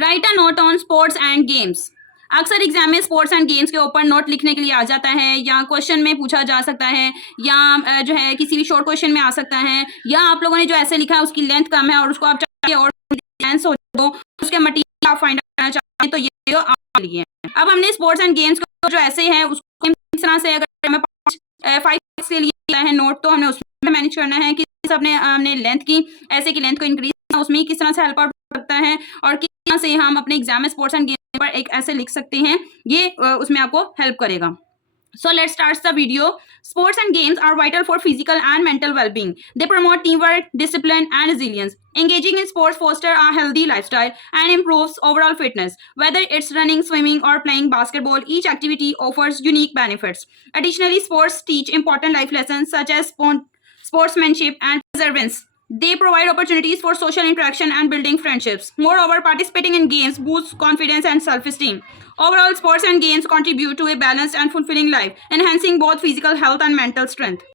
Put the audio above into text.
Right a note on sports and games. अक्सर exam में sports and games के ऊपर नोट लिखने के लिए आ जाता है, या क्वेश्चन में पूछा जा सकता है, या जो है किसी भी शॉर्ट क्वेश्चन में आ सकता है, या आप लोगों ने जो ऐसे लिखा है उसकी लेंथ कम है और उसको आप चाहते हैं और एंस हो तो उसके मटेरियल आप फाइंड आउट करना चाहते हैं, तो ये वीडियो आपके लिए है। अब हमने स्पोर्ट्स एंड गेम्स को जो ऐसे है उसको इस तरह से, अगर हमें 5 के लिए है नोट, तो हमें उसमें मैनेज करना है कि हमने लेंथ की ऐसे की लेंथ को इंक्रीज करना, उसमें किस तरह से हेल्प आउट सकता है और किस तरह से हम अपने एग्जाम में स्पोर्ट्स एंड गेम्स पर एक ऐसे लिख सकते हैं, ये उसमें आपको हेल्प करेगा। So let's start the video. Sports and games are vital for physical and mental well-being. They promote teamwork, discipline, and resilience. Engaging in sports fosters a healthy lifestyle and improves overall fitness. Whether it's running, swimming, or playing basketball, each activity offers unique benefits. Additionally, sports teach important life lessons such as sportsmanship and perseverance. They provide opportunities for social interaction and building friendships. Moreover, participating in games boosts confidence and self-esteem. Overall, sports and games contribute to a balanced and fulfilling life, enhancing both physical health and mental strength.